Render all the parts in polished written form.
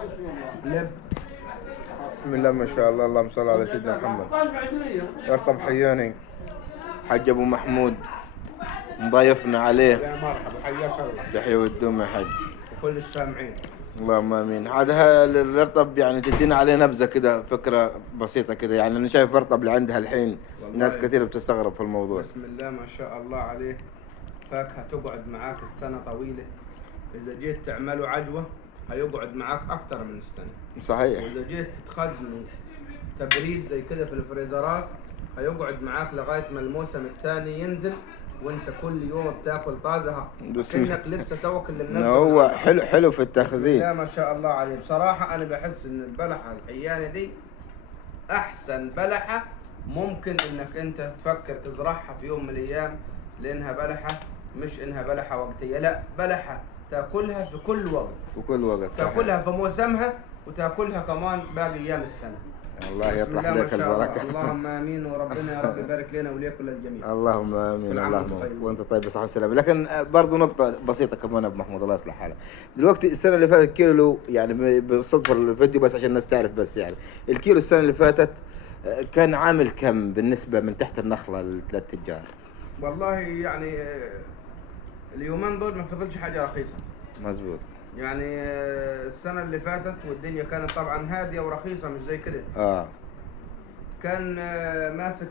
بسم الله ما شاء الله، اللهم صل على سيدنا محمد. يرطب حياني حج ابو محمود مضايفنا عليه. يا مرحبا، حياك الله. تحية والدوم يا حج. وكل السامعين. اللهم امين. هذا الرطب يعني تدينا عليه نبذه كده، فكره بسيطه كده. يعني انا شايف الرطب اللي عندها الحين ناس كثير بتستغرب في الموضوع. بسم الله ما شاء الله عليه، فاكهه تقعد معاك السنه طويله. اذا جيت تعمله عجوه هيقعد معاك اكثر من السنه. صحيح. واذا جيت تخزنه تبريد زي كده في الفريزرات هيقعد معاك لغايه ما الموسم الثاني ينزل، وانت كل يوم بتاكل طازه كأنك لسه توك اللي منزل. هو حلو في التخزين. بسم الله ما شاء الله عليه. بصراحه انا بحس ان البلحه الحيانه دي احسن بلحه ممكن انك انت تفكر تزرعها في يوم من الايام، لانها بلحه مش انها بلحه وقتيه، لا بلحه تاكلها في كل وقت. في كل وقت. صحيح. تاكلها في موسمها وتاكلها كمان باقي ايام السنه. الله يطرح لك البركه. اللهم امين، وربنا يا رب يبارك لنا وليكم للجميع. اللهم امين. اللهم وانت طيب بصحه وسلامه. لكن برضه نقطه بسيطه كمان ابو محمود الله يصلح حالك. دلوقتي السنه اللي فاتت كيلو، يعني بالصدفه الفيديو بس عشان الناس تعرف، بس يعني الكيلو السنه اللي فاتت كان عامل كم بالنسبه من تحت النخله للثلاث تجار؟ والله يعني اليومين دول ما فضلش حاجه رخيصه. مزبوط. يعني السنة اللي فاتت والدنيا كانت طبعا هادية ورخيصة مش زي كده. كان ماسك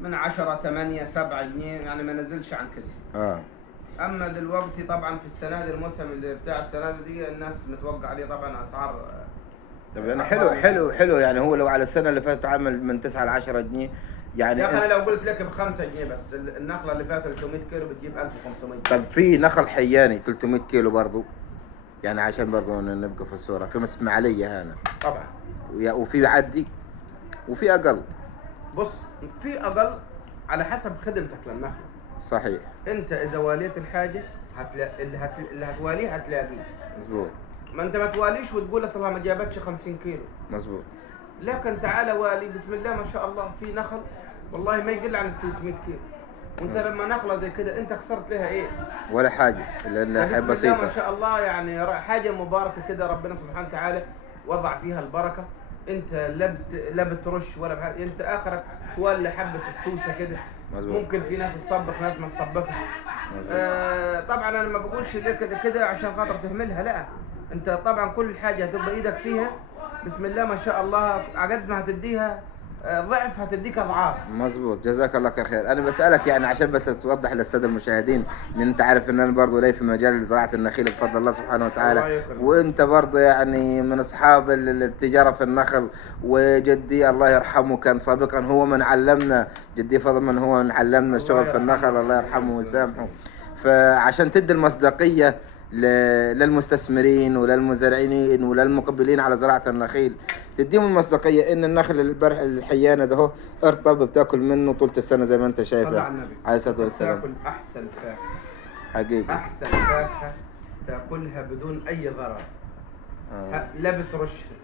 من 10 8 7 جنيه، يعني ما نزلش عن كده. اما دلوقتي طبعا في السنة دي الموسم اللي بتاع السنة دي الناس متوقع عليه طبعا اسعار. طب يعني حلو يعني هو لو على السنة اللي فاتت عامل من 9 ل 10 جنيه يعني. يا اخي انا لو قلت لك ب 5 جنيه بس، النخله اللي فيها 300 كيلو بتجيب 1500. طب في نخل حياني 300 كيلو برضو، يعني عشان برضو نبقى في الصوره، في اسماعيليه هنا طبعا، وفي عدي وفي اقل. بص، في اقل على حسب خدمتك للنخله. صحيح. انت اذا واليت الحاجه اللي هتواليه هتلاقيه. مظبوط. ما انت ما تواليش وتقول اصلها ما جابتش 50 كيلو. مظبوط. لكن تعال والي بسم الله ما شاء الله، في نخل والله ما يقل عن 300 كيلو، وانت لما نخله زي كده انت خسرت لها ايه؟ ولا حاجه، لانها حاجه بسيطه. بسم الله ما شاء الله، يعني حاجه مباركه كده، ربنا سبحانه وتعالى وضع فيها البركه. انت لا بترش ولا بحاجة. انت اخرك تولي حبه السوسه كده. مزبوط. ممكن في ناس تصبخ ناس ما تصبخش. طبعا انا ما بقولش ليه كده عشان خاطر تهملها، لا، انت طبعا كل حاجه هتبقى ايدك فيها بسم الله ما شاء الله، قد ما هتديها ضعف هتديك اضعاف. مزبوط. جزاك الله خير. انا بسالك يعني عشان بس توضح للساده المشاهدين، لان انت عارف ان انا برضه لي في مجال زراعه النخيل بفضل الله سبحانه وتعالى، وانت برضه يعني من اصحاب التجاره في النخل. وجدي الله يرحمه كان سابقا هو من علمنا، جدي فضل من هو من علمنا الشغل في النخل، الله يرحمه ويسامحه. فعشان تدي المصداقيه للمستثمرين وللمزارعين وللمقبلين على زراعه النخيل، تديهم المصداقيه ان النخل البرح الحيانه ده ارطب بتاكل منه طول السنه زي ما انت شايفه عليه الصلاه والسلام. تاكل احسن فاكهه حقيقي، احسن فاكهه تاكلها بدون اي ضرر. لا بترشها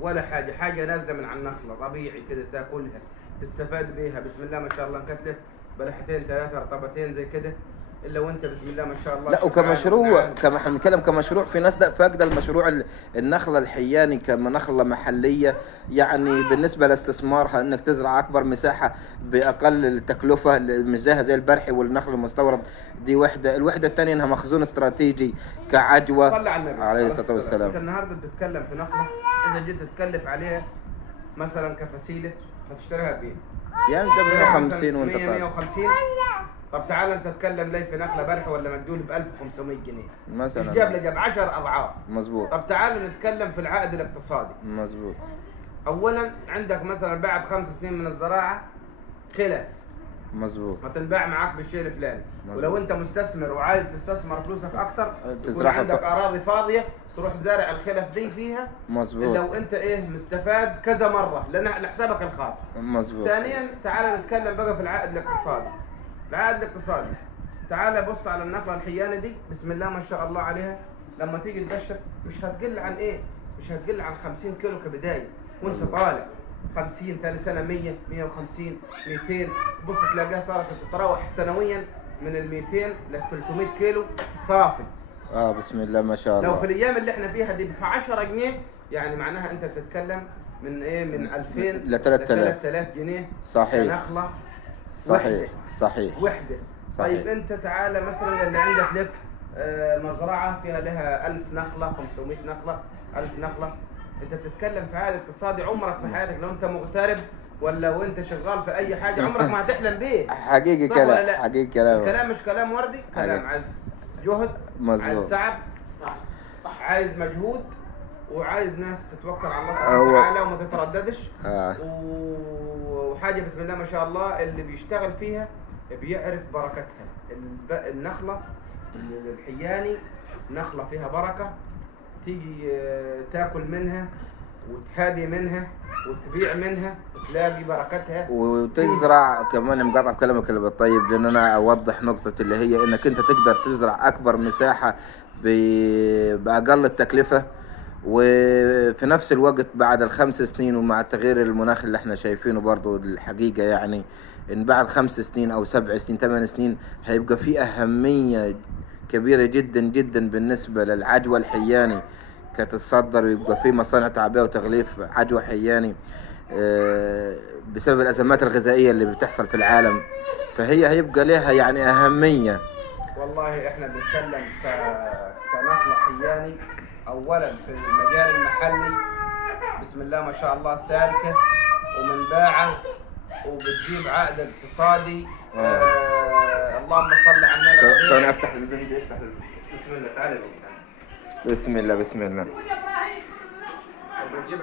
ولا حاجه نازله من على النخله طبيعي كده تاكلها تستفاد بيها. بسم الله ما شاء الله نكتلك بلحتين 3 رطبتين زي كده، الا وانت بسم الله ما شاء الله. لا وكمشروع، كما احنا بنتكلم كمشروع، في ناس فاقده المشروع النخله الحياني كنخله محليه، يعني بالنسبه لاستثمارها انك تزرع اكبر مساحه باقل التكلفه، مش زي البرحي والنخل المستورد. دي وحده. الوحده الثانيه انها مخزون استراتيجي كعجوه. صلى على النبي عليه الصلاه والسلام. انت النهارده بتتكلم في نخله اذا جيت تتكلف عليها مثلا كفسيله هتشتريها بكام؟ يعني انت 150 وانت 150. طب تعال انت تتكلم لي في نخله برح ولا مديول ب 1500 جنيه مثلا، مش جاب 10 اضعاف. مظبوط. طب تعال نتكلم في العائد الاقتصادي. مظبوط. اولا عندك مثلا بعد 5 سنين من الزراعه خلف، مظبوط، هتنباع معاك بالشيء الفلاني. ولو انت مستثمر وعايز تستثمر فلوسك اكتر، يكون عندك اراضي فاضيه تروح زارع الخلف دي فيها. مظبوط. لو انت مستفاد كذا مره لحسابك الخاص. مظبوط. ثانيا تعال نتكلم بقى في العائد الاقتصادي. العائد الاقتصادي، تعال بص على النخله الحيانه دي بسم الله ما شاء الله عليها، لما تيجي تبشر مش هتقل عن مش هتقل عن 50 كيلو كبدايه، وانت طالع 50 ثاني سنه 100 150 200، تبص تلاقيها صارت تتراوح سنويا من ال 200 ل 300 كيلو صافي. بسم الله ما شاء الله. لو في الايام اللي احنا فيها دي ب 10 جنيه، يعني معناها انت بتتكلم من ايه، من 2000 ل 3000 جنيه. صحيح. نخله صحيح صحيح وحده. صحيح. طيب انت تعالى مثلا اللي عندك لك مزرعه فيها لها 1000 نخله، 500 نخله، 1000 نخله، انت بتتكلم في عائد اقتصادي عمرك في حياتك لو انت مغترب ولا وانت شغال في اي حاجه عمرك ما هتحلم بيه. حقيقي كلام، حقيقي كلام. الكلام مش كلام وردي، كلام عايز جهد، مزبوط. عايز تعب، عايز مجهود، وعايز ناس تتوكل على الله سبحانه وتعالى وما تترددش. وحاجه بسم الله ما شاء الله اللي بيشتغل فيها بيعرف بركتها. النخله الحياني نخله فيها بركه، تيجي تاكل منها وتهادي منها وتبيع منها وتلاقي بركتها وتزرع كمان. مقاطع كلامك اللي بالطيب، لان انا اوضح نقطه اللي هي انك انت تقدر تزرع اكبر مساحه باقل التكلفه، وفي نفس الوقت بعد الخمس سنين ومع التغيير المناخ اللي احنا شايفينه برضو الحقيقه، يعني ان بعد 5 سنين او 7 سنين 8 سنين هيبقى في اهميه كبيره جدا جدا بالنسبه للعجوه الحياني كتصدر، ويبقى في مصانع تعبئه وتغليف عجوه حياني بسبب الازمات الغذائيه اللي بتحصل في العالم، فهي هيبقى لها يعني اهميه. والله احنا بنتكلم كنخله حياني اولا في المجال المحلي بسم الله ما شاء الله سالكه ومنباعه وبتجيب عائد اقتصادي. اللهم صل على النبي. ثواني افتح البند. بسم الله تعالى. بسم الله بسم الله. بتجيب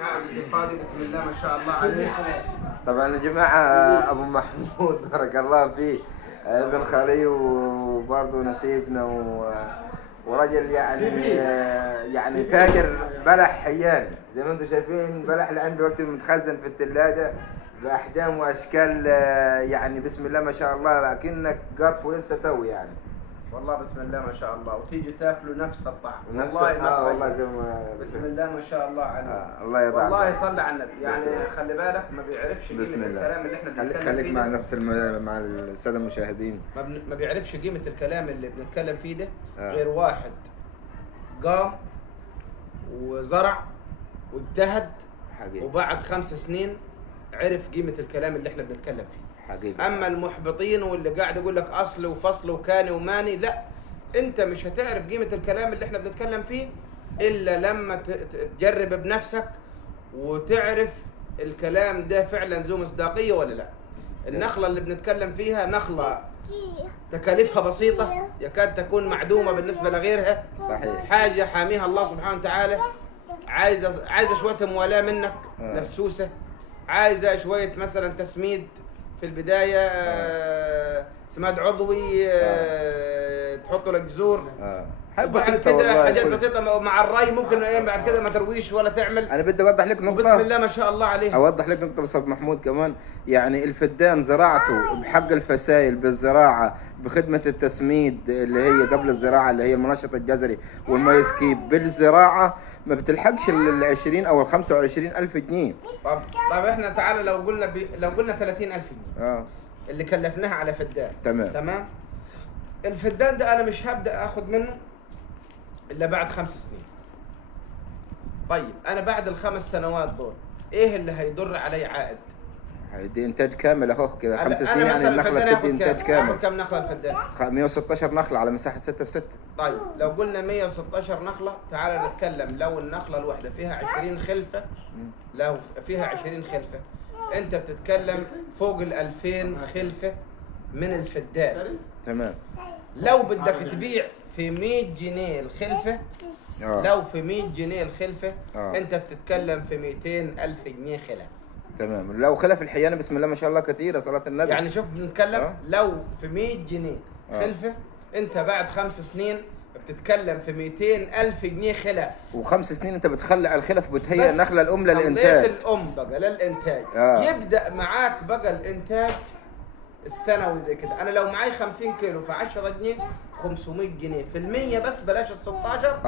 عائد اقتصادي بسم الله ما شاء الله عليه. طبعا يا جماعه ابو محمود بارك الله فيه ابن خالي وبرضه نسيبنا ورجل يعني تاجر بلح حياني زي ما انتم شايفين. بلح اللي عنده وقت متخزن في الثلاجه باحجام واشكال يعني بسم الله ما شاء الله لكنك قاطفه لسه توي يعني. والله بسم الله ما شاء الله، وتيجي تاكله نفس الطعم. والله والله زي ما بسم الله ما شاء الله عليه. الله يرضى عليك. والله صلى على النبي. يعني خلي بالك ما بيعرفش قيمه الكلام اللي احنا بنتكلم فيه. خليك مع نفس مع الساده المشاهدين. ما بيعرفش قيمه الكلام اللي بنتكلم فيه ده غير واحد قام وزرع واجتهد حقيقي. وبعد 5 سنين عرف قيمه الكلام اللي احنا بنتكلم فيه حقيقي. اما المحبطين واللي قاعد يقول لك اصل وفصل وكاني وماني، لا، انت مش هتعرف قيمه الكلام اللي احنا بنتكلم فيه الا لما تجرب بنفسك وتعرف الكلام ده فعلا ذو مصداقيه ولا لا. النخله اللي بنتكلم فيها نخله تكاليفها بسيطه يكاد تكون معدومه بالنسبه لغيرها. صحيح. حاجه حاميها الله سبحانه وتعالى، عايزه شويه موالاه منك للسوسه، عايزه شويه مثلا تسميد في البدايه، سماد عضوي، تحطه لك جذور، بعد كده حاجات بسيطه مع الري ممكن بعد كده ما ترويش ولا تعمل. انا بدي اوضح لك نقطه بسم الله ما شاء الله عليه. اوضح لك نقطه بس ابو محمود كمان، يعني الفدان زراعته بحق الفسائل بالزراعه بخدمه التسميد اللي هي قبل الزراعه اللي هي المنشط الجزري والمايسكيب بالزراعه ما بتلحقش ال 20 او ال 25 الف جنيه. طب احنا تعالى لو قلنا 30 الف جنيه اللي كلفناها على فدان. تمام. الفدان ده انا مش هبدا اخد منه الا بعد 5 سنين. طيب انا بعد ال5 سنوات دول ايه اللي هيضر علي عائد؟ دي انتاج كامل اهو كده 5 سنين يعني النخله بتدي انتاج كامل. كم نخله الفدان؟ 116 نخله على مساحه 6 في 6. طيب لو قلنا 116 نخله، تعال نتكلم لو النخله الواحده فيها 20 خلفه، لو فيها 20 خلفه انت بتتكلم فوق ال 2000 خلفه من الفدان. تمام. لو بدك تبيع في 100 جنيه الخلفه، لو في 100 جنيه الخلفه انت بتتكلم في 200 الف جنيه خلف. تمام. لو خلف الحيانه بسم الله ما شاء الله كثيره صلاه النبي. يعني شوف بنتكلم لو في 100 جنيه خلفه انت بعد 5 سنين بتتكلم في 200 الف جنيه خلف. و5 سنين انت بتخلع الخلف وبتهيئ النخله الام للانتاج. الام بقى للانتاج. يبدا معاك بقى الانتاج السنوي زي كده. انا لو معاي 50 كيلو في 10 جنيه 500 جنيه في المية بس، بلاش ال 16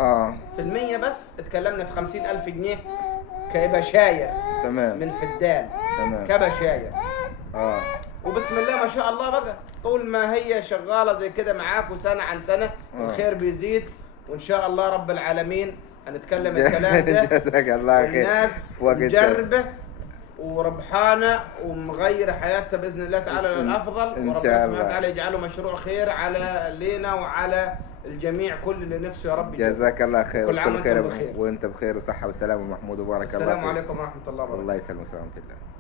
في المية بس، اتكلمنا في 50 الف جنيه كبشاير. تمام. من فدان. تمام. كبشاير. وبسم الله ما شاء الله بقى طول ما هي شغاله زي كده معاك وسنه عن سنه الخير بيزيد وان شاء الله رب العالمين هنتكلم الكلام ده. جزاك الله خير. الناس مجربه وربحانه ومغيره حياتها باذن الله تعالى للافضل، وربنا سبحانه وتعالى يجعله مشروع خير على لينا وعلى الجميع، كل اللي نفسه يا رب. جزاك الله خير. كل عام وانت بخير. وانت بخير وصحه وسلامه محمود، وبارك الله فيك. السلام عليكم ورحمه الله وبركاته. الله يسلمك، سلامة الله.